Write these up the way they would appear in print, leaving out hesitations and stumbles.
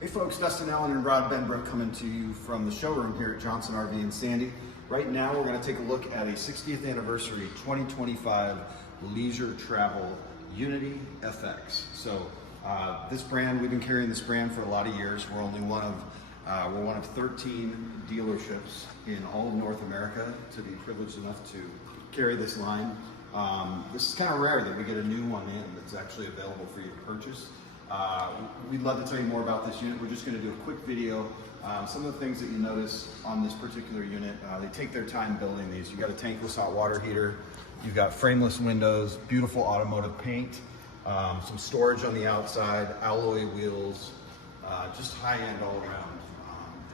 Hey folks, Dustin Allen and Rod Benbrook coming to you from the showroom here at Johnson RV in Sandy. Right now we're going to take a look at a 60th anniversary 2025 leisure travel U24FX. So this brand, we've been carrying this brand for a lot of years. We're one of 13 dealerships in all of North America to be privileged enough to carry this line. This is kind of rare that we get a new one in that's actually available for you to purchase. We'd love to tell you more about this unit. We're just going to do a quick video. Some of the things that you notice on this particular unit, they take their time building these. You've got a tankless hot water heater, you've got frameless windows, beautiful automotive paint, some storage on the outside, alloy wheels, just high-end all around.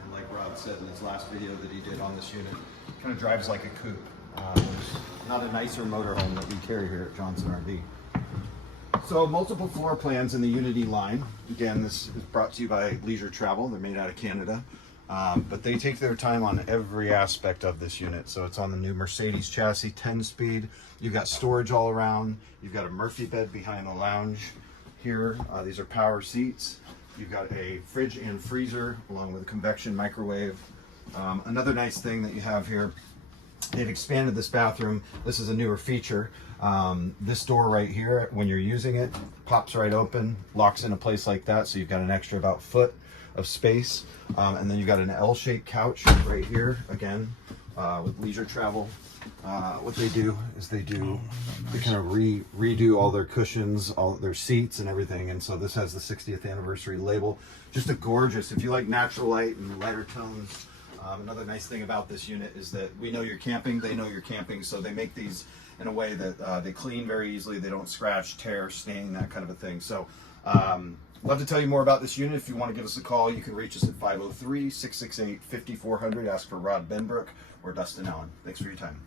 And like Rod said in his last video that he did on this unit, it kind of drives like a coupe. There's not a nicer motorhome that we carry here at Johnson RV. So multiple floor plans in the Unity line. Again, this is brought to you by Leisure Travel. They're made out of Canada, but they take their time on every aspect of this unit. So it's on the new Mercedes chassis, 10-speed. You've got storage all around. You've got a Murphy bed behind the lounge here. These are power seats. You've got a fridge and freezer along with a convection microwave. Another nice thing that you have here, they've expanded this bathroom. This is a newer feature. This door right here, when you're using it, pops right open, locks into place like that, so you've got an extra about foot of space. And then you've got an L-shaped couch right here, again, with Leisure Travel. What they do is they kind of redo all their cushions, all their seats and everything, and so this has the 60th anniversary label. Just a gorgeous, if you like natural light and lighter tones. Another nice thing about this unit is that we know you're camping, they know you're camping, so they make these in a way that they clean very easily, they don't scratch, tear, stain, that kind of a thing. So love to tell you more about this unit. If you want to give us a call, you can reach us at 503-668-5400. Ask for Rod Benbrook or Dustin Allen. Thanks for your time.